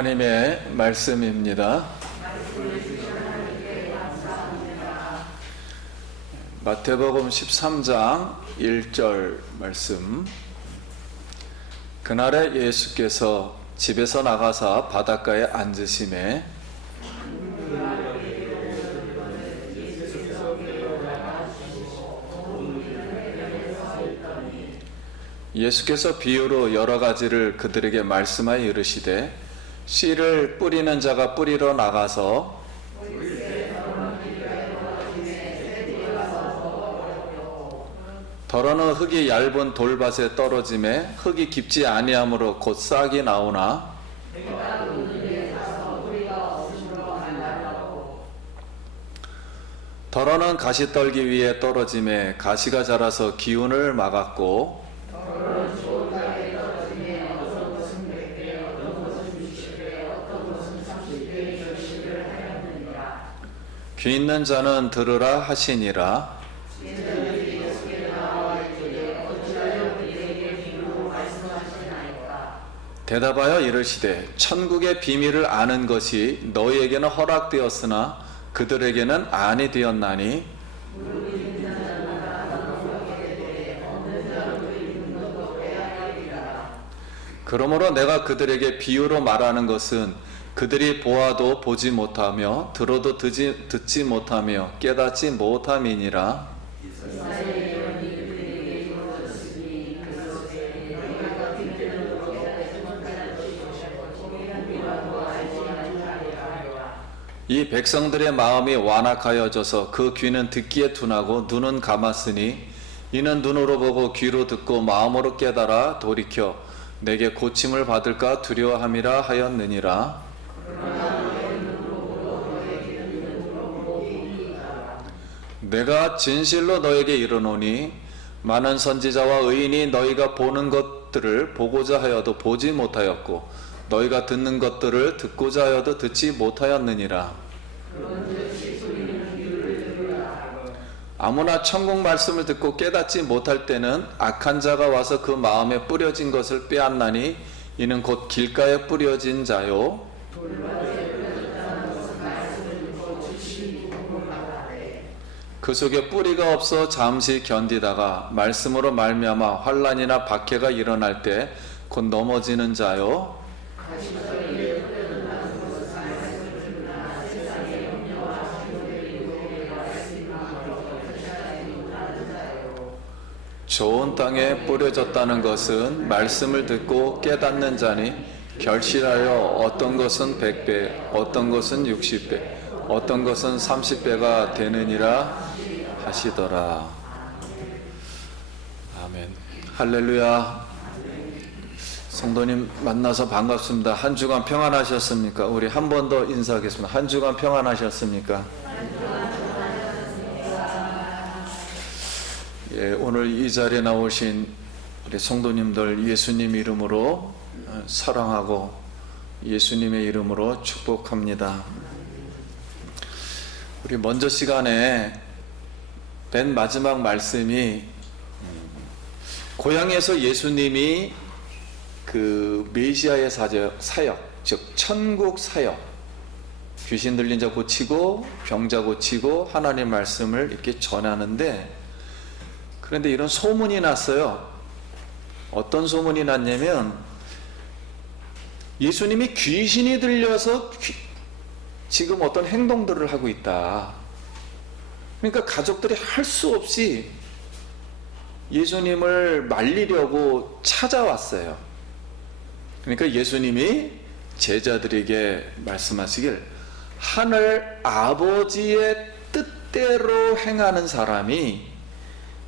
하나님의 말씀입니다. 마태복음 13장 1절 말씀. 그날에 예수께서 집에서 나가사 바닷가에 앉으시매 예수께서 비유로 여러 가지를 그들에게 말씀하여 이르시되 씨를 뿌리는 자가 뿌리러 나가서 더러는 흙이 얇은 돌밭에 떨어짐에 흙이 깊지 아니하므로 곧 싹이 나오나 더러는 가시떨기 위에 떨어짐에 가시가 자라서 기운을 막았고 귀 있는 자는 들으라 하시니라. 대답하여 이르시되 천국의 비밀을 아는 것이 너희에게는 허락되었으나 그들에게는 아니 되었나니 그러므로 내가 그들에게 비유로 말하는 것은 그들이 보아도 보지 못하며 들어도 듣지 못하며 깨닫지 못함이니라. 이 백성들의 마음이 완악하여져서 그 귀는 듣기에 둔하고 눈은 감았으니 이는 눈으로 보고 귀로 듣고 마음으로 깨달아 돌이켜 내게 고침을 받을까 두려워함이라 하였느니라. 내가 진실로 너에게 이르노니 많은 선지자와 의인이 너희가 보는 것들을 보고자 하여도 보지 못하였고 너희가 듣는 것들을 듣고자 하여도 듣지 못하였느니라. 아무나 천국 말씀을 듣고 깨닫지 못할 때는 악한 자가 와서 그 마음에 뿌려진 것을 빼앗나니 이는 곧 길가에 뿌려진 자요 그 속에 뿌리가 없어 잠시 견디다가 말씀으로 말미암아 환난이나 박해가 일어날 때 곧 넘어지는 자요 좋은 땅에 뿌려졌다는 것은 말씀을 듣고 깨닫는 자니 결실하여 어떤 것은 100배, 어떤 것은 60배, 어떤 것은 30배가 되느니라 하시더라. 아멘. 할렐루야. 성도님 만나서 반갑습니다. 한 주간 평안하셨습니까? 우리 한 번 더 인사하겠습니다. 한 주간 평안하셨습니까? 예, 오늘 이 자리에 나오신 우리 성도님들 예수님 이름으로 사랑하고 예수님의 이름으로 축복합니다. 우리 먼저 시간에 맨 마지막 말씀이 고향에서 예수님이 그 메시아의 사역, 즉 천국 사역, 귀신 들린 자 고치고 병자 고치고 하나님 말씀을 이렇게 전하는데 그런데 이런 소문이 났어요. 어떤 소문이 났냐면 예수님이 귀신이 들려서 지금 어떤 행동들을 하고 있다. 그러니까 가족들이 할 수 없이 예수님을 말리려고 찾아왔어요. 그러니까 예수님이 제자들에게 말씀하시길 하늘 아버지의 뜻대로 행하는 사람이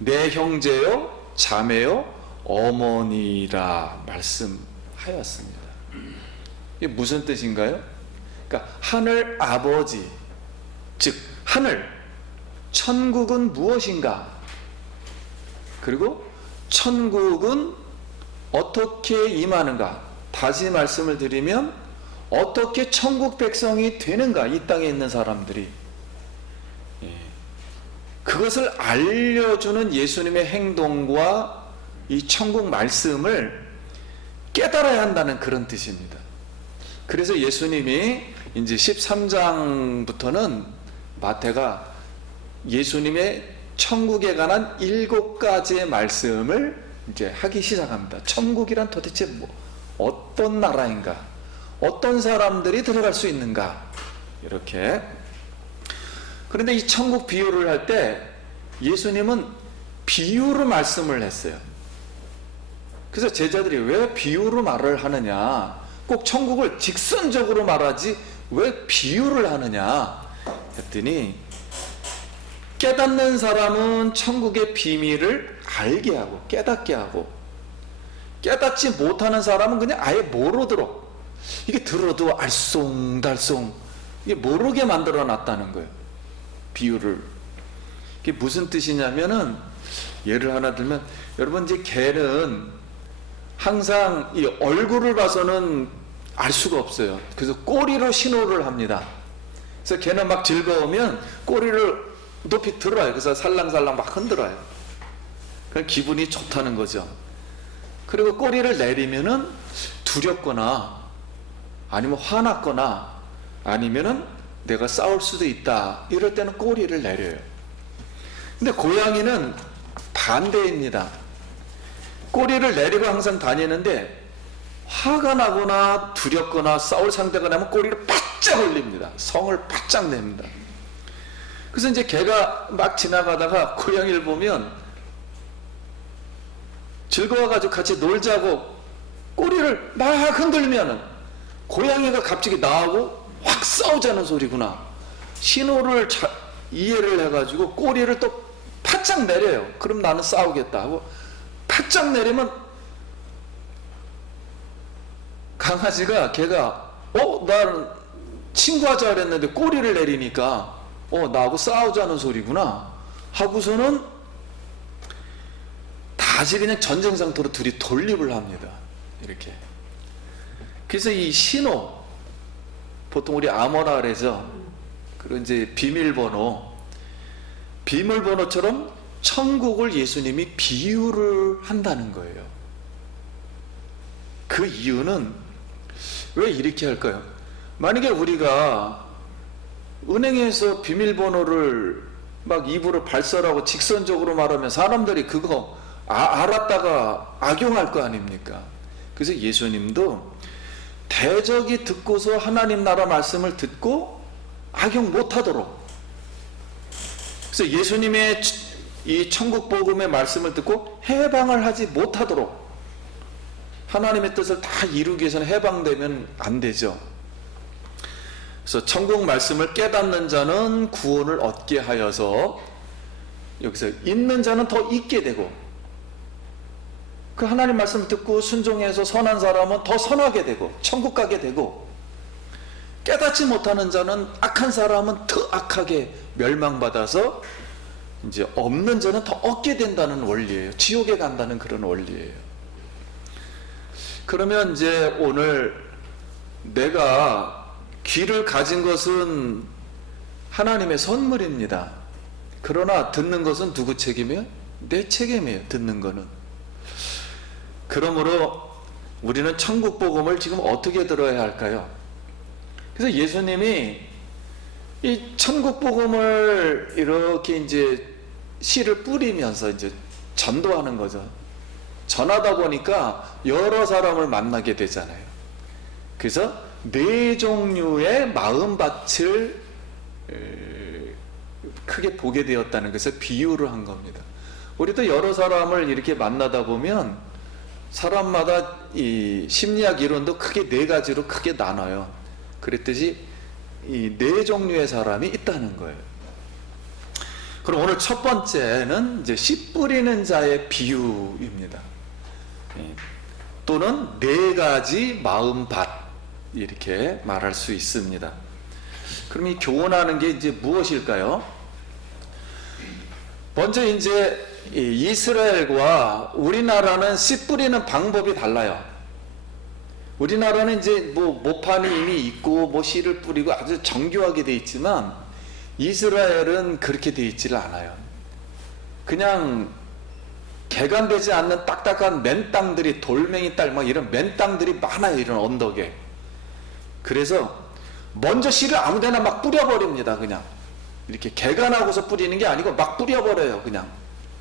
내 형제요 자매요 어머니라 말씀하였습니다. 이게 무슨 뜻인가요? 그러니까 하늘 아버지, 즉 하늘, 천국은 무엇인가? 그리고 천국은 어떻게 임하는가? 다시 말씀을 드리면 어떻게 천국 백성이 되는가? 이 땅에 있는 사람들이 그것을 알려주는 예수님의 행동과 이 천국 말씀을 깨달아야 한다는 그런 뜻입니다. 그래서 예수님이 이제 13장부터는 마태가 예수님의 천국에 관한 7가지의 말씀을 이제 하기 시작합니다. 천국이란 도대체 어떤 나라인가? 어떤 사람들이 들어갈 수 있는가? 이렇게. 그런데 이 천국 비유를 할 때 예수님은 비유로 말씀을 했어요. 그래서 제자들이 왜 비유로 말을 하느냐? 꼭 천국을 직선적으로 말하지 왜 비유를 하느냐? 했더니 깨닫는 사람은 천국의 비밀을 알게 하고 깨닫게 하고, 깨닫지 못하는 사람은 그냥 아예 모르도록, 이게 들어도 알쏭달쏭 이게 모르게 만들어 놨다는 거예요. 비유를. 이게 무슨 뜻이냐면은, 예를 하나 들면, 여러분 이제 개는 항상 이 얼굴을 봐서는 알 수가 없어요. 그래서 꼬리로 신호를 합니다. 그래서 개는 막 즐거우면 꼬리를 높이 들어요. 그래서 살랑살랑 막 흔들어요. 그럼 기분이 좋다는 거죠. 그리고 꼬리를 내리면은 두렵거나 아니면 화났거나 아니면은 내가 싸울 수도 있다, 이럴 때는 꼬리를 내려요. 근데 고양이는 반대입니다. 꼬리를 내리고 항상 다니는데 화가 나거나 두렵거나 싸울 상대가 나면 꼬리를 바짝 올립니다. 성을 바짝 냅니다. 그래서 이제 개가 막 지나가다가 고양이를 보면 즐거워가지고 같이 놀자고 꼬리를 막 흔들면은 고양이가 갑자기 나하고 확 싸우자는 소리구나. 신호를 이해를 해가지고 꼬리를 또 바짝 내려요. 그럼 나는 싸우겠다 하고 바짝 내리면 강아지가, 걔가 나는 친구하자 그랬는데 꼬리를 내리니까 나하고 싸우자는 소리구나 하고서는 다시 그냥 전쟁 상태로 둘이 돌립을 합니다. 이렇게. 그래서 이 신호, 보통 우리 암호라 그래서, 그리고 이제 비밀번호처럼 천국을 예수님이 비유를 한다는 거예요. 그 이유는 왜 이렇게 할까요? 만약에 우리가 은행에서 비밀번호를 막 입으로 발설하고 직선적으로 말하면 사람들이 그거 알았다가 악용할 거 아닙니까? 그래서 예수님도 대적이 듣고서 하나님 나라 말씀을 듣고 악용 못하도록, 그래서 예수님의 이 천국 복음의 말씀을 듣고 해방을 하지 못하도록, 하나님의 뜻을 다 이루기 위해서는 해방되면 안 되죠. 그래서 천국 말씀을 깨닫는 자는 구원을 얻게 하여서, 여기서 있는 자는 더 있게 되고, 그 하나님 말씀을 듣고 순종해서 선한 사람은 더 선하게 되고 천국 가게 되고, 깨닫지 못하는 자는, 악한 사람은 더 악하게 멸망받아서 이제 없는 자는 더 얻게 된다는 원리예요. 지옥에 간다는 그런 원리예요. 그러면 이제 오늘 내가 귀를 가진 것은 하나님의 선물입니다. 그러나 듣는 것은 누구 책임이에요? 내 책임이에요. 듣는 거는. 그러므로 우리는 천국 복음을 지금 어떻게 들어야 할까요? 그래서 예수님이 이 천국 복음을 이렇게 이제 씨를 뿌리면서 이제 전도하는 거죠. 전하다 보니까 여러 사람을 만나게 되잖아요. 그래서 4종류의 마음밭을 크게 보게 되었다는 것을 비유를 한 겁니다. 우리도 여러 사람을 이렇게 만나다 보면 사람마다 이 심리학 이론도 크게 4가지로 크게 나눠요. 그랬듯이 이 4종류의 사람이 있다는 거예요. 그럼 오늘 첫 번째는 이제 씨 뿌리는 자의 비유입니다. 또는 4가지 마음밭, 이렇게 말할 수 있습니다. 그럼 이 교훈하는 게 이제 무엇일까요? 먼저 이제 이스라엘과 우리나라는 씨 뿌리는 방법이 달라요. 우리나라는 이제 모판이 이미 있고 씨를 뿌리고 아주 정교하게 돼 있지만, 이스라엘은 그렇게 돼 있지를 않아요. 그냥 개간되지 않는 딱딱한 맨 땅들이, 돌멩이 땅, 막 이런 맨 땅들이 많아요. 이런 언덕에. 그래서 먼저 씨를 아무데나 막 뿌려버립니다. 그냥 이렇게 개간하고서 뿌리는 게 아니고 막 뿌려버려요. 그냥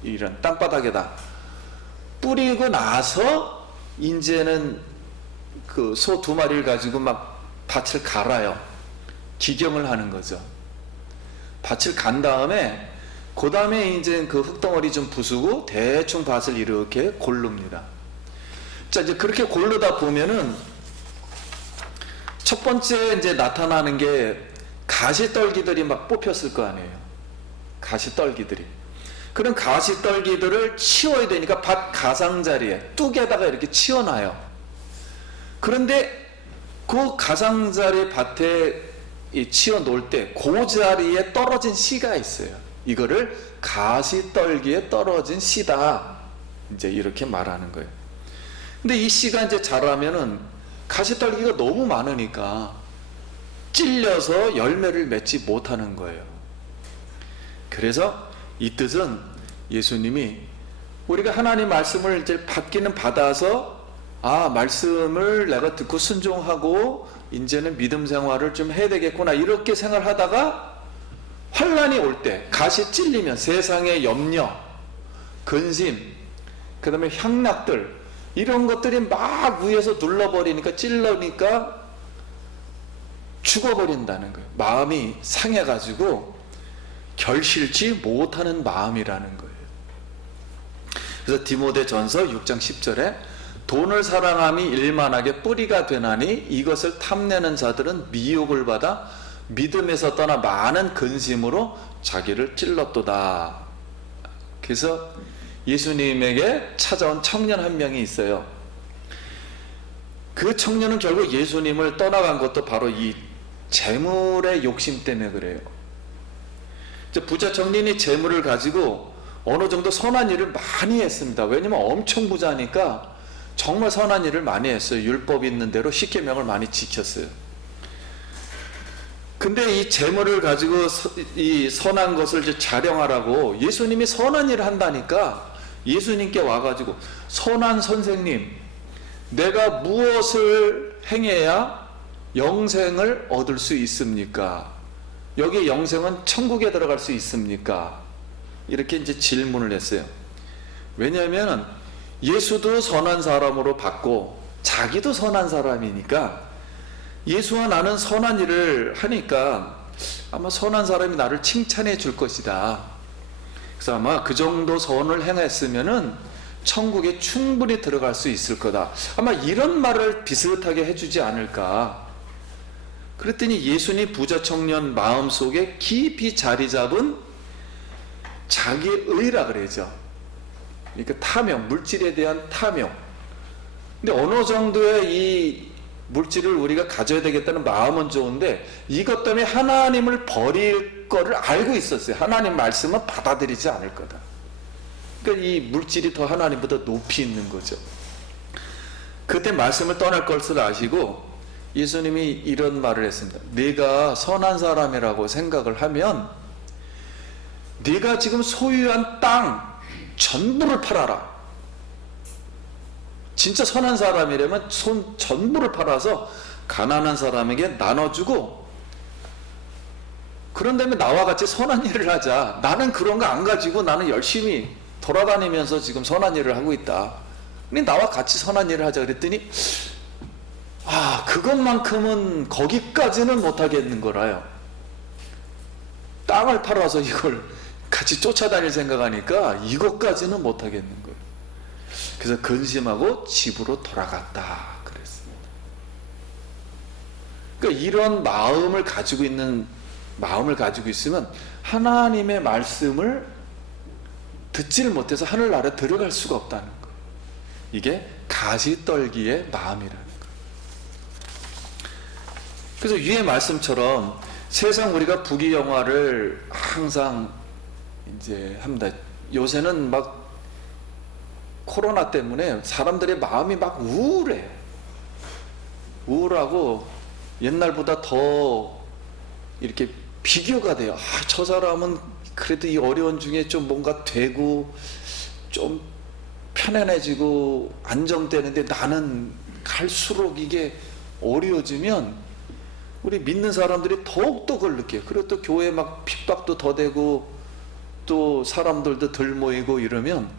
이런 땅바닥에다 뿌리고 나서 이제는 그 소 2마리를 가지고 막 밭을 갈아요. 기경을 하는 거죠. 밭을 간 다음에 그 다음에 이제 그 흙덩어리 좀 부수고 대충 밭을 이렇게 고릅니다. 자, 이제 그렇게 고르다 보면은 첫 번째 이제 나타나는 게 가시떨기들이 막 뽑혔을 거 아니에요. 가시떨기들이. 그런 가시떨기들을 치워야 되니까 밭 가장자리에 뚝에다가 이렇게 치워놔요. 그런데 그 가장자리 밭에 치워 놓을 때 그 자리에 떨어진 씨가 있어요. 이거를 가시떨기에 떨어진 씨다. 이제 이렇게 말하는 거예요. 근데 이 씨가 이제 자라면은 가시떨기가 너무 많으니까 찔려서 열매를 맺지 못하는 거예요. 그래서 이 뜻은 예수님이 우리가 하나님 말씀을 이제 받기는 받아서 말씀을 내가 듣고 순종하고 이제는 믿음 생활을 좀 해야 되겠구나 이렇게 생각하다가 환난이 올 때 가시 찔리면 세상의 염려, 근심, 그 다음에 향락들 이런 것들이 막 위에서 눌러버리니까 찔러니까 죽어버린다는 거예요. 마음이 상해가지고 결실치 못하는 마음이라는 거예요. 그래서 디모데전서 6장 10절에 돈을 사랑함이 일만하게 뿌리가 되나니 이것을 탐내는 자들은 미혹을 받아 믿음에서 떠나 많은 근심으로 자기를 찔렀도다. 그래서 예수님에게 찾아온 청년 한 명이 있어요. 그 청년은 결국 예수님을 떠나간 것도 바로 이 재물의 욕심 때문에 그래요. 부자 청년이 재물을 가지고 어느 정도 선한 일을 많이 했습니다. 왜냐면 엄청 부자니까 정말 선한 일을 많이 했어요. 율법 있는 대로 십계명을 많이 지켰어요. 근데 이 재물을 가지고 이 선한 것을 이제 자령하라고 예수님이 선한 일을 한다니까 예수님께 와가지고 선한 선생님, 내가 무엇을 행해야 영생을 얻을 수 있습니까? 여기 영생은 천국에 들어갈 수 있습니까? 이렇게 이제 질문을 했어요. 왜냐하면 예수도 선한 사람으로 봤고 자기도 선한 사람이니까 예수와 나는 선한 일을 하니까 아마 선한 사람이 나를 칭찬해 줄 것이다. 그래서 아마 그 정도 선을 행했으면은 천국에 충분히 들어갈 수 있을 거다. 아마 이런 말을 비슷하게 해주지 않을까. 그랬더니 예수님 부자 청년 마음속에 깊이 자리 잡은 자기의 의라 그러죠. 그러니까 탐욕, 물질에 대한 탐욕. 근데 어느 정도의 이 물질을 우리가 가져야 되겠다는 마음은 좋은데 이것 때문에 하나님을 버릴 거를 알고 있었어요. 하나님 말씀은 받아들이지 않을 거다. 그러니까 이 물질이 더 하나님보다 높이 있는 거죠. 그때 말씀을 떠날 것을 아시고 예수님이 이런 말을 했습니다. 네가 선한 사람이라고 생각을 하면 네가 지금 소유한 땅 전부를 팔아라. 진짜 선한 사람이라면 손 전부를 팔아서 가난한 사람에게 나눠주고 그런 다음에 나와 같이 선한 일을 하자. 나는 그런 거 안 가지고 나는 열심히 돌아다니면서 지금 선한 일을 하고 있다. 근데 나와 같이 선한 일을 하자 그랬더니 그것만큼은 거기까지는 못하겠는 거라요. 땅을 팔아서 이걸 같이 쫓아다닐 생각하니까 이것까지는 못하겠는 거예요. 그래서 근심하고 집으로 돌아갔다 그랬습니다. 그러니까 이런 마음을 가지고 있으면 하나님의 말씀을 듣지를 못해서 하늘나라에 들어갈 수가 없다는 거예요. 이게 가시떨기의 마음이라는 거예요. 그래서 위의 말씀처럼 세상 우리가 부귀영화를 항상 이제 합니다. 요새는 막 코로나 때문에 사람들의 마음이 막 우울하고 옛날보다 더 이렇게 비교가 돼요. 저 사람은 그래도 이 어려운 중에 좀 뭔가 되고 좀 편안해지고 안정되는데 나는 갈수록 이게 어려워지면 우리 믿는 사람들이 더욱더 그걸 느껴요. 그리고 또 교회 막 핍박도 더 되고 또 사람들도 덜 모이고 이러면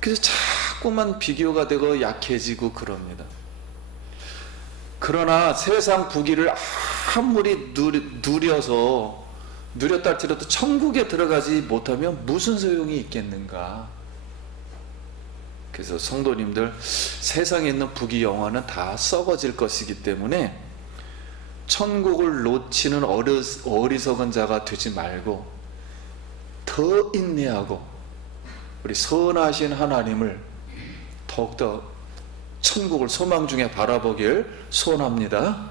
그래서 자꾸만 비교가 되고 약해지고 그럽니다. 그러나 세상 부귀를 아무리 누렸다 할지라도 천국에 들어가지 못하면 무슨 소용이 있겠는가. 그래서 성도님들, 세상에 있는 부귀 영화는 다 썩어질 것이기 때문에 천국을 놓치는 어리석은 자가 되지 말고 더 인내하고 우리 선하신 하나님을 더욱더 천국을 소망 중에 바라보길 소원합니다.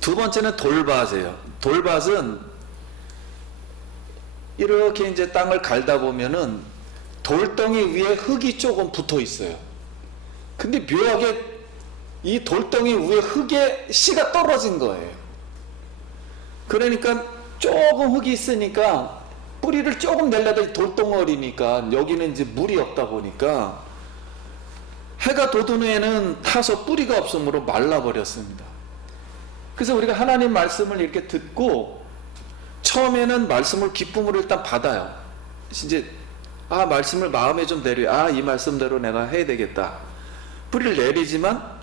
두 번째는 돌밭이에요. 돌밭은 이렇게 이제 땅을 갈다 보면은 돌덩이 위에 흙이 조금 붙어 있어요. 근데 묘하게 이 돌덩이 위에 흙에 씨가 떨어진 거예요. 그러니까 조금 흙이 있으니까 뿌리를 조금 내려다 돌덩어리니까 여기는 이제 물이 없다 보니까 해가 돋은 후에는 타서 뿌리가 없으므로 말라버렸습니다. 그래서 우리가 하나님 말씀을 이렇게 듣고 처음에는 말씀을 기쁨으로 일단 받아요. 이제 말씀을 마음에 좀 내려, 이 말씀대로 내가 해야 되겠다. 뿌리를 내리지만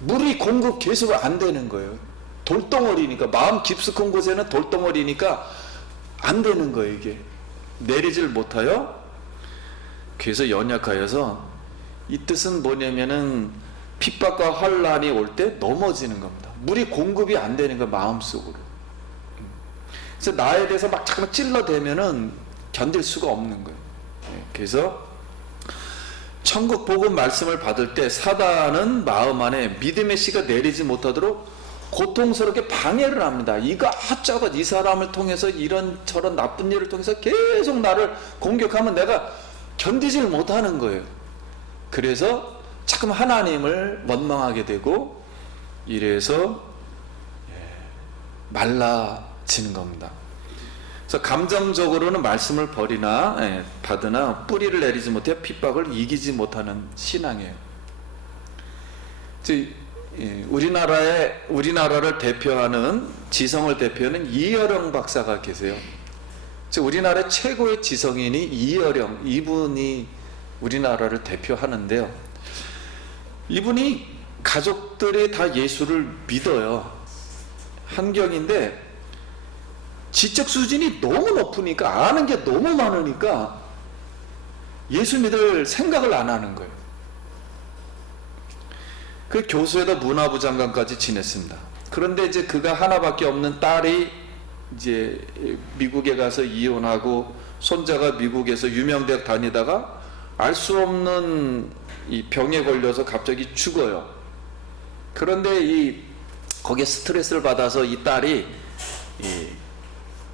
물이 공급 계속 안 되는 거예요. 돌덩어리니까, 마음 깊숙한 곳에는 돌덩어리니까 안 되는 거예요. 이게 내리질 못하여. 그래서 연약하여서, 이 뜻은 뭐냐면은 핍박과 환란이 올 때 넘어지는 겁니다. 물이 공급이 안 되는 거예요, 마음속으로. 그래서 나에 대해서 막 잠깐만 찔러대면은 견딜 수가 없는 거예요. 그래서 천국 복음 말씀을 받을 때 사단은 마음 안에 믿음의 씨가 내리지 못하도록 고통스럽게 방해를 합니다. 이것저것 이 사람을 통해서 이런저런 나쁜 일을 통해서 계속 나를 공격하면 내가 견디질 못하는 거예요. 그래서 자꾸 하나님을 원망하게 되고 이래서 말라지는 겁니다. 그래서 감정적으로는 말씀을 받으나 뿌리를 내리지 못해 핍박을 이기지 못하는 신앙이에요. 우리나라를 대표하는, 지성을 대표하는 이어령 박사가 계세요. 우리나라의 최고의 지성인이 이어령, 이분이 우리나라를 대표하는데요. 이분이 가족들이 다 예수를 믿어요. 한경인데 지적 수준이 너무 높으니까, 아는 게 너무 많으니까 예수 믿을 생각을 안 하는 거예요. 그 교수에다 문화부 장관까지 지냈습니다. 그런데 이제 그가 하나밖에 없는 딸이 이제 미국에 가서 이혼하고 손자가 미국에서 유명 대학 다니다가 알 수 없는 이 병에 걸려서 갑자기 죽어요. 그런데 거기에 스트레스를 받아서 이 딸이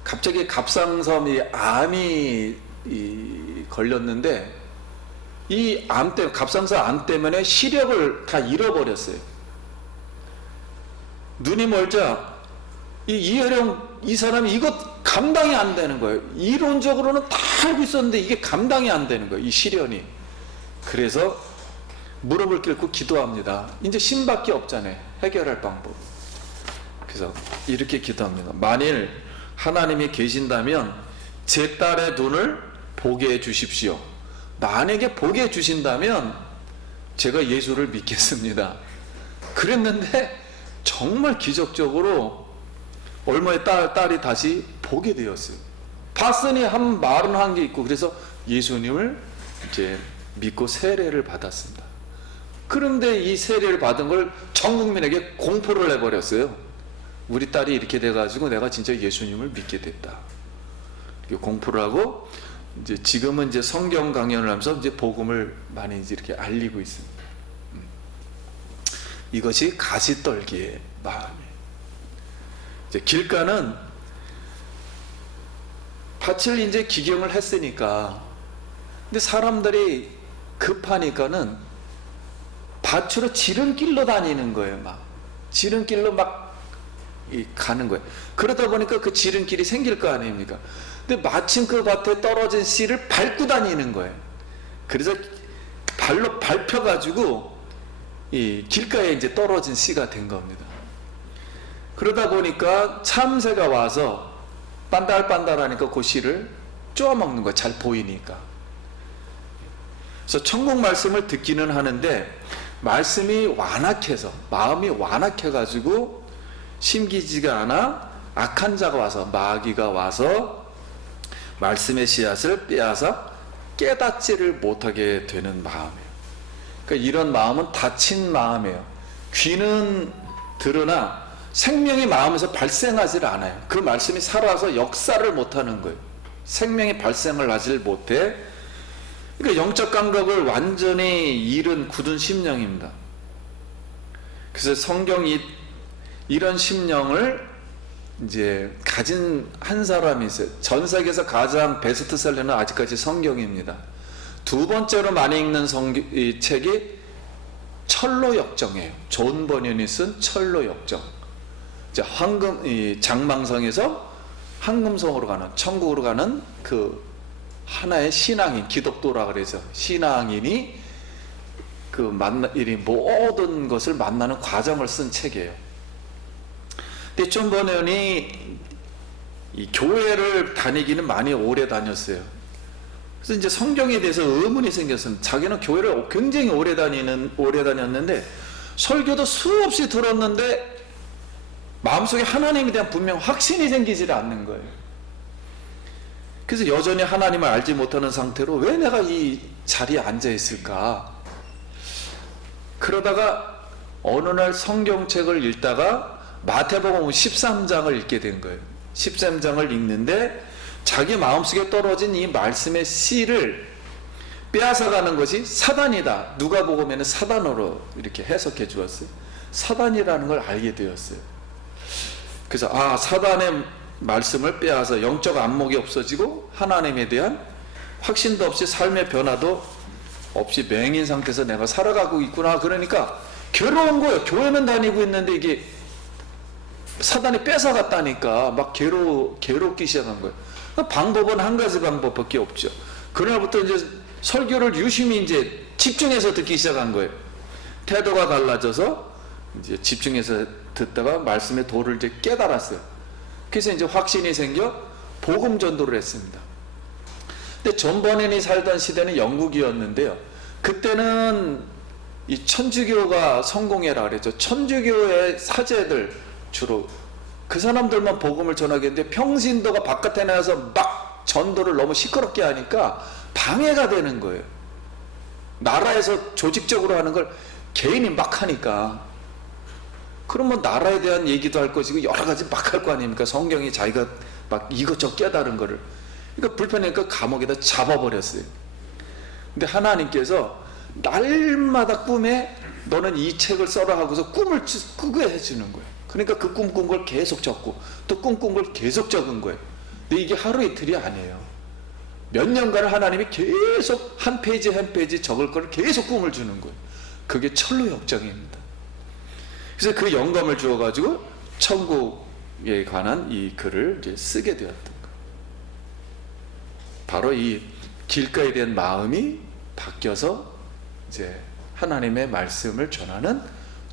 갑자기 갑상선이 암이 걸렸는데 이 암 때문에, 갑상선 암 때문에 시력을 다 잃어버렸어요. 눈이 멀자 이어령 이 사람이 이것 감당이 안 되는 거예요. 이론적으로는 다 알고 있었는데 이게 감당이 안 되는 거예요, 이 시련이. 그래서 무릎을 꿇고 기도합니다. 이제 신밖에 없잖아요, 해결할 방법. 그래서 이렇게 기도합니다. 만일 하나님이 계신다면 제 딸의 눈을 보게 해 주십시오. 만약에 보게 해 주신다면 제가 예수를 믿겠습니다. 그랬는데 정말 기적적으로 얼마의 딸이 다시 보게 되었어요. 봤으니 말은 한 게 있고, 그래서 예수님을 이제 믿고 세례를 받았습니다. 그런데 이 세례를 받은 걸 전 국민에게 공포를 해버렸어요. 우리 딸이 이렇게 돼가지고 내가 진짜 예수님을 믿게 됐다. 이렇게 공포를 하고, 이제 지금은 이제 성경 강연을 하면서 이제 복음을 많이 이제 이렇게 알리고 있습니다. 이것이 가시떨기의 마음이에요. 이제 길가는 밭을 이제 기경을 했으니까, 근데 사람들이 급하니까는 밭으로 지름길로 다니는 거예요. 막 지름길로 막 가는 거예요. 그러다 보니까 그 지름길이 생길 거 아닙니까? 근데 마침 그 밭에 떨어진 씨를 밟고 다니는 거예요. 그래서 발로 밟혀가지고 이 길가에 이제 떨어진 씨가 된 겁니다. 그러다 보니까 참새가 와서 반달반달하니까 그 씨를 쪼아 먹는 거야. 잘 보이니까. 그래서 천국 말씀을 듣기는 하는데 말씀이 완악해서, 마음이 완악해가지고 심기지가 않아 악한 자가 와서, 마귀가 와서 말씀의 씨앗을 빼앗아 깨닫지를 못하게 되는 마음이에요. 그러니까 이런 마음은 닫힌 마음이에요. 귀는 들으나 생명이 마음에서 발생하지 않아요. 그 말씀이 살아서 역사를 못하는 거예요. 생명이 발생을 하질 못해. 그러니까 영적 감각을 완전히 잃은 굳은 심령입니다. 그래서 성경이 이런 심령을 이제 가진 한 사람이 있어요. 전 세계에서 가장 베스트셀러는 아직까지 성경입니다. 두 번째로 많이 읽는 이 책이 철로역정이에요. 존 버년이 쓴 철로역정. 이 장망성에서 황금성으로 가는, 천국으로 가는 그 하나의 신앙인, 기독도라 그래서 신앙인이 이 모든 것을 만나는 과정을 쓴 책이에요. 근데 존 버년이 이 교회를 다니기는 많이 오래 다녔어요. 그래서 이제 성경에 대해서 의문이 생겼습니다. 자기는 교회를 굉장히 오래 다녔는데 설교도 수없이 들었는데 마음속에 하나님에 대한 분명 확신이 생기지 않는 거예요. 그래서 여전히 하나님을 알지 못하는 상태로 왜 내가 이 자리에 앉아 있을까? 그러다가 어느 날 성경책을 읽다가 마태복음 13장을 읽게 된 거예요. 13장을 읽는데 자기 마음속에 떨어진 이 말씀의 씨를 빼앗아가는 것이 사단이다. 누가복음에는 사단으로 이렇게 해석해 주었어요. 사단이라는 걸 알게 되었어요. 그래서 사단의 말씀을 빼앗아 영적 안목이 없어지고 하나님에 대한 확신도 없이 삶의 변화도 없이 맹인 상태에서 내가 살아가고 있구나. 그러니까 괴로운 거예요. 교회는 다니고 있는데 이게 사단이 뺏어갔다니까 막 괴롭기 시작한 거예요. 방법은 한 가지 방법밖에 없죠. 그날부터 이제 설교를 유심히 이제 집중해서 듣기 시작한 거예요. 태도가 달라져서 이제 집중해서 듣다가 말씀의 도를 이제 깨달았어요. 그래서 이제 확신이 생겨 복음 전도를 했습니다. 근데 존 버넨이 살던 시대는 영국이었는데요. 그때는 이 천주교가 성공해라 그랬죠. 천주교의 사제들 주로 그 사람들만 복음을 전하겠는데 평신도가 바깥에 나와서 막 전도를 너무 시끄럽게 하니까 방해가 되는 거예요. 나라에서 조직적으로 하는 걸 개인이 막 하니까 그러면 나라에 대한 얘기도 할 것이고 여러 가지 막 할 거 아닙니까? 성경이 자기가 막 이것저것 깨달은 거를. 그러니까 불편하니까 감옥에다 잡아버렸어요. 근데 하나님께서 날마다 꿈에 너는 이 책을 써라 하고서 꿈을 꾸게 해주는 거예요. 그러니까 그 꿈 꾼 걸 계속 적고 또 꿈 꾼 걸 계속 적은 거예요. 근데 이게 하루 이틀이 아니에요. 몇 년간 하나님이 계속 한 페이지 한 페이지 적을 걸 계속 꿈을 주는 거예요. 그게 철로역정입니다. 그래서 그 영감을 주어가지고 천국에 관한 이 글을 이제 쓰게 되었던 거예요. 바로 이 길가에 대한 마음이 바뀌어서 이제 하나님의 말씀을 전하는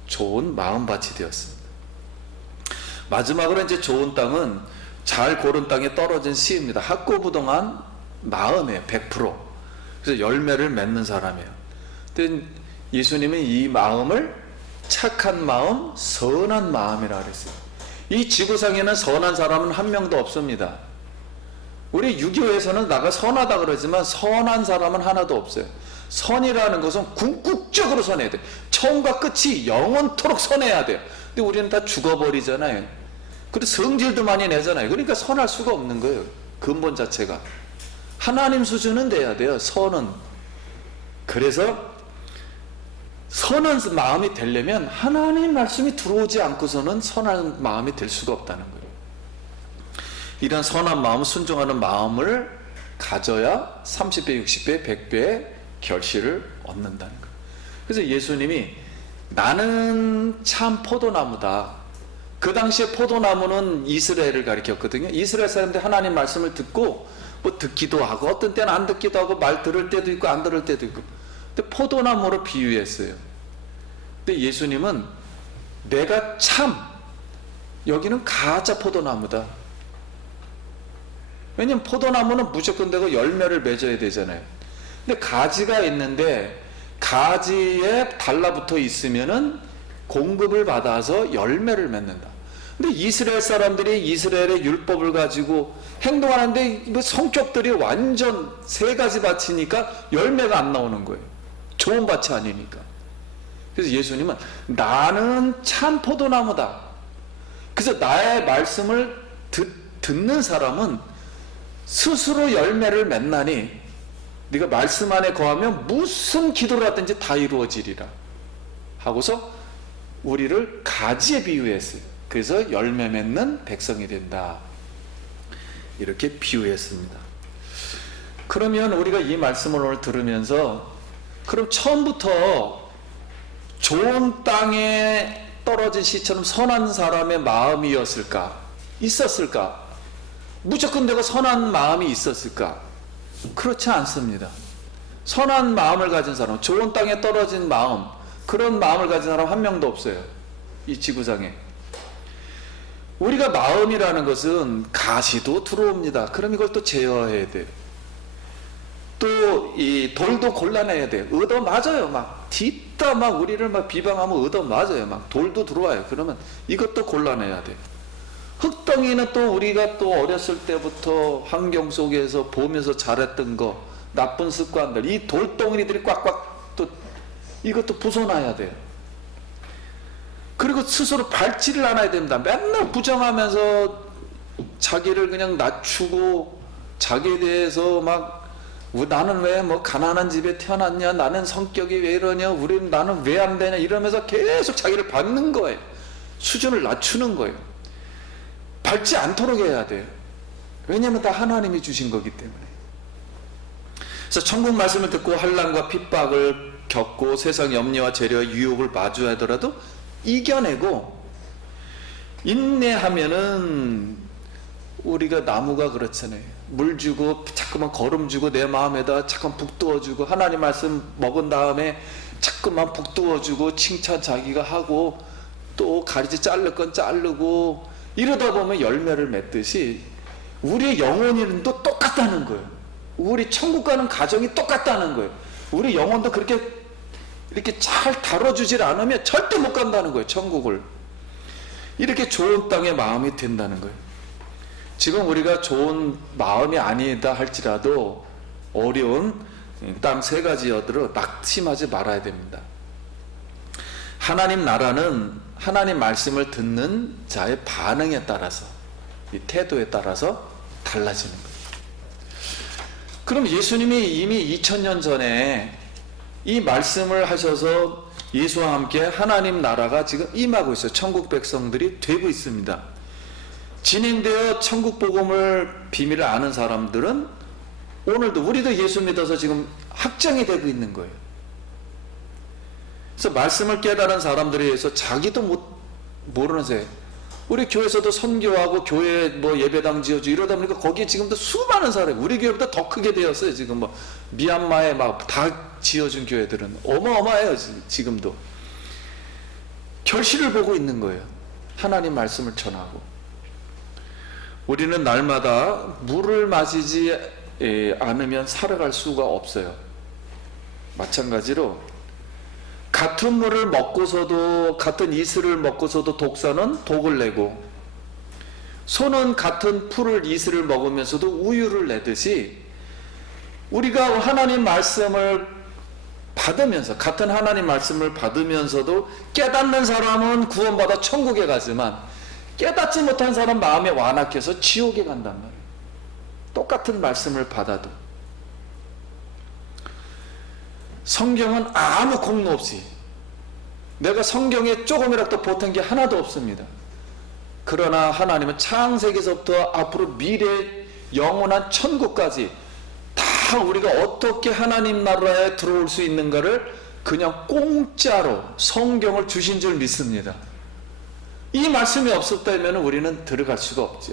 좋은 마음밭이 되었습니다. 마지막으로 이제 좋은 땅은 잘 고른 땅에 떨어진 씨입니다. 학고부동한 마음에 100%. 그래서 열매를 맺는 사람이에요. 근데 예수님은 이 마음을 착한 마음, 선한 마음이라 그랬어요. 이 지구상에는 선한 사람은 한 명도 없습니다. 우리 유교에서는 나가 선하다 그러지만 선한 사람은 하나도 없어요. 선이라는 것은 궁극적으로 선해야 돼. 처음과 끝이 영원토록 선해야 돼요. 근데 우리는 다 죽어버리잖아요. 그리고 성질도 많이 내잖아요. 그러니까 선할 수가 없는 거예요. 근본 자체가. 하나님 수준은 돼야 돼요. 선은. 그래서 선한 마음이 되려면 하나님 말씀이 들어오지 않고서는 선한 마음이 될 수가 없다는 거예요. 이런 선한 마음, 순종하는 마음을 가져야 30배, 60배, 100배의 결실을 얻는다는 거예요. 그래서 예수님이 나는 참 포도나무다. 그 당시에 포도나무는 이스라엘을 가리켰거든요. 이스라엘 사람들 하나님 말씀을 듣고 뭐 듣기도 하고 어떤 때는 안 듣기도 하고 말 들을 때도 있고 안 들을 때도 있고. 근데 포도나무로 비유했어요. 근데 예수님은 내가 참, 여기는 가짜 포도나무다. 왜냐면 포도나무는 무조건 되고 열매를 맺어야 되잖아요. 근데 가지가 있는데 가지에 달라붙어 있으면은 공급을 받아서 열매를 맺는다. 근데 이스라엘 사람들이 이스라엘의 율법을 가지고 행동하는데 뭐 성격들이 완전 세 가지 밭이니까 열매가 안 나오는 거예요. 좋은 밭이 아니니까. 그래서 예수님은 나는 참 포도나무다. 그래서 나의 말씀을 듣는 사람은 스스로 열매를 맺나니 네가 말씀 안에 거하면 무슨 기도를 하든지 다 이루어지리라 하고서 우리를 가지에 비유했어요. 그래서 열매 맺는 백성이 된다, 이렇게 비유했습니다. 그러면 우리가 이 말씀을 오늘 들으면서 그럼 처음부터 좋은 땅에 떨어진 씨처럼 선한 사람의 마음이었을까? 있었을까? 무조건 내가 선한 마음이 있었을까? 그렇지 않습니다. 선한 마음을 가진 사람, 좋은 땅에 떨어진 마음, 그런 마음을 가진 사람 한 명도 없어요, 이 지구상에. 우리가 마음이라는 것은 가시도 들어옵니다. 그럼 이걸 또 제어해야 돼요. 또 이 돌도 골라내야 돼요. 얻어 맞아요. 막 뒤따 막 우리를 막 비방하면 얻어 맞아요. 막 돌도 들어와요. 그러면 이것도 골라내야 돼요. 흙덩이는 또 우리가 또 어렸을 때부터 환경 속에서 보면서 잘했던 거, 나쁜 습관들, 이 돌덩이들이 꽉꽉 또 이것도 부숴놔야 돼요. 그리고 스스로 밟지를 않아야 됩니다. 맨날 부정하면서 자기를 그냥 낮추고 자기에 대해서 막 나는 왜 뭐 가난한 집에 태어났냐, 나는 성격이 왜 이러냐, 나는 왜 안 되냐 이러면서 계속 자기를 밟는 거예요. 수준을 낮추는 거예요. 밟지 않도록 해야 돼요. 왜냐하면 다 하나님이 주신 거기 때문에. 그래서 천국 말씀을 듣고 환난과 핍박을 겪고 세상 염려와 재려와 유혹을 마주하더라도 이겨내고 인내하면은, 우리가 나무가 그렇잖아요. 물 주고 자꾸만 거름 주고 내 마음에다 자꾸만 북두어 주고 하나님 말씀 먹은 다음에 자꾸만 북두어 주고 칭찬 자기가 하고 또 가리지 자를 건 자르고 이러다 보면 열매를 맺듯이 우리의 영혼이 또 똑같다는 거예요. 우리 천국 가는 가정이 똑같다는 거예요. 우리 영혼도 그렇게 이렇게 잘 다뤄주질 않으면 절대 못 간다는 거예요, 천국을. 이렇게 좋은 땅의 마음이 된다는 거예요. 지금 우리가 좋은 마음이 아니다 할지라도 어려운 땅 세 가지여들어 낙심하지 말아야 됩니다. 하나님 나라는 하나님 말씀을 듣는 자의 반응에 따라서, 이 태도에 따라서 달라지는 거예요. 그럼 예수님이 이미 2000년 전에 이 말씀을 하셔서 예수와 함께 하나님 나라가 지금 임하고 있어요. 천국 백성들이 되고 있습니다. 진행되어 천국 복음을 비밀을 아는 사람들은 오늘도 우리도 예수 믿어서 지금 확정이 되고 있는 거예요. 그래서 말씀을 깨달은 사람들에 의해서 자기도 모르는 새, 우리 교회에서도 선교하고 교회 뭐 예배당 지어주고 이러다 보니까 거기에 지금도 수많은 사람이, 우리 교회보다 더 크게 되었어요. 지금 뭐 미얀마에 막 다 지어준 교회들은 어마어마해요. 지금도 결실을 보고 있는 거예요. 하나님 말씀을 전하고. 우리는 날마다 물을 마시지 않으면 살아갈 수가 없어요. 마찬가지로 같은 물을 먹고서도, 같은 이슬을 먹고서도 독사는 독을 내고, 소는 같은 풀을 이슬을 먹으면서도 우유를 내듯이 우리가 하나님 말씀을 받으면서, 같은 하나님 말씀을 받으면서도 깨닫는 사람은 구원받아 천국에 가지만 깨닫지 못한 사람 마음에 완악해서 지옥에 간단 말이에요. 똑같은 말씀을 받아도. 성경은 아무 공로 없이, 내가 성경에 조금이라도 보탠 게 하나도 없습니다. 그러나 하나님은 창세기서부터 앞으로 미래 영원한 천국까지 다 우리가 어떻게 하나님 나라에 들어올 수 있는가를 그냥 공짜로 성경을 주신 줄 믿습니다. 이 말씀이 없었다면 우리는 들어갈 수가 없죠.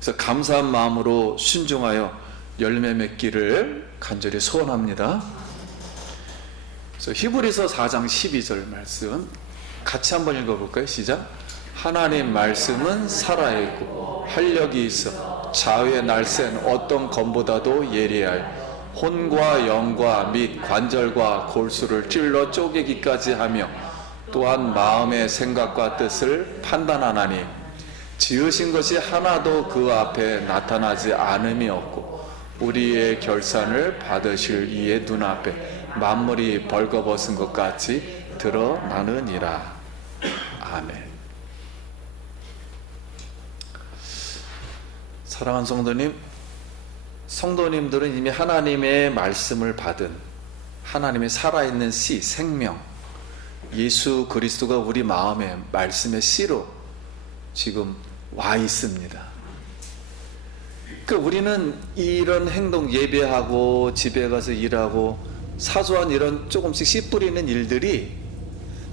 그래서 감사한 마음으로 순종하여 열매 맺기를 간절히 소원합니다. 그래서 히브리서 4장 12절 말씀 같이 한번 읽어볼까요? 시작. 하나님 말씀은 살아있고 활력이 있어 자위의 날쌘 어떤 검보다도 예리하여 혼과 영과 및 관절과 골수를 찔러 쪼개기까지 하며 또한 마음의 생각과 뜻을 판단하나니 지으신 것이 하나도 그 앞에 나타나지 않음이 없고 우리의 결산을 받으실 이의 눈앞에 만물이 벌거벗은 것 같이 드러나느니라. 아멘. 사랑하는 성도님, 성도님들은 이미 하나님의 말씀을 받은 하나님의 살아있는 씨, 생명, 예수 그리스도가 우리 마음에 말씀의 씨로 지금 와 있습니다. 그러니까 우리는 이런 행동, 예배하고 집에 가서 일하고 사소한 이런 조금씩 씨 뿌리는 일들이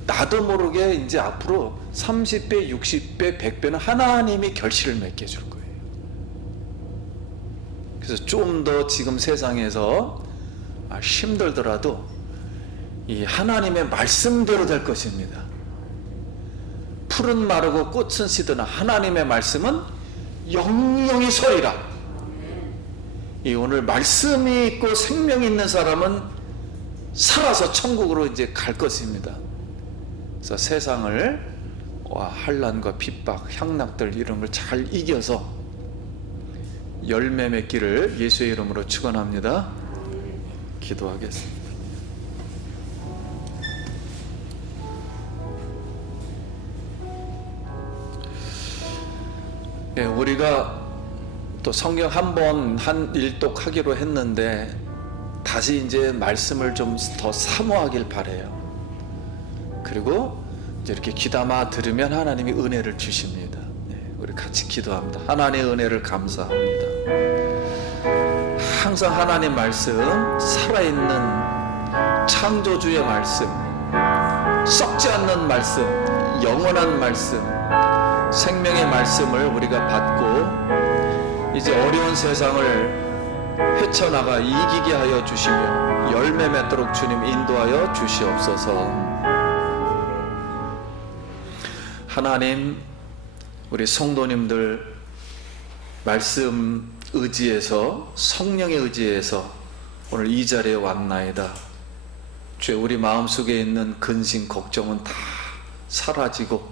나도 모르게 이제 앞으로 30배, 60배, 100배는 하나님이 결실을 맺게 해줄 거예요. 그래서 좀 더 지금 세상에서 힘들더라도 이 하나님의 말씀대로 될 것입니다. 풀은 마르고 꽃은 시드나 하나님의 말씀은 영영이 서리라. 이 오늘 말씀이 있고 생명이 있는 사람은 살아서 천국으로 이제 갈 것입니다. 그래서 세상을 환난과 핍박, 향락들 이런 걸 잘 이겨서 열매 맺기를 예수의 이름으로 축원합니다. 기도하겠습니다. 예, 우리가 또 성경 한 번 한 일독 하기로 했는데 다시 이제 말씀을 좀 더 사모하길 바래요. 그리고 이제 이렇게 귀담아 들으면 하나님이 은혜를 주십니다. 우리 같이 기도합니다. 하나님의 은혜를 감사합니다. 항상 하나님 말씀, 살아있는 창조주의 말씀, 썩지 않는 말씀, 영원한 말씀, 생명의 말씀을 우리가 받고 이제 어려운 세상을 헤쳐나가 이기게 하여 주시며 열매 맺도록 주님 인도하여 주시옵소서. 하나님, 우리 성도님들 말씀 의지해서 성령의 의지해서 오늘 이 자리에 왔나이다. 주여, 우리 마음속에 있는 근심 걱정은 다 사라지고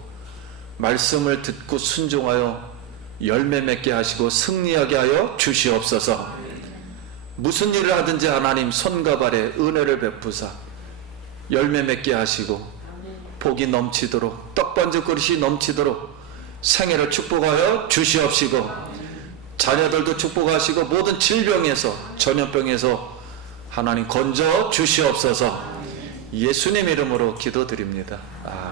말씀을 듣고 순종하여 열매 맺게 하시고 승리하게 하여 주시옵소서. 무슨 일을 하든지 하나님 손과 발에 은혜를 베푸사 열매 맺게 하시고 복이 넘치도록 떡반죽 그릇이 넘치도록 생애를 축복하여 주시옵시고 자녀들도 축복하시고 모든 질병에서 전염병에서 하나님 건져 주시옵소서. 예수님 이름으로 기도드립니다. 아멘.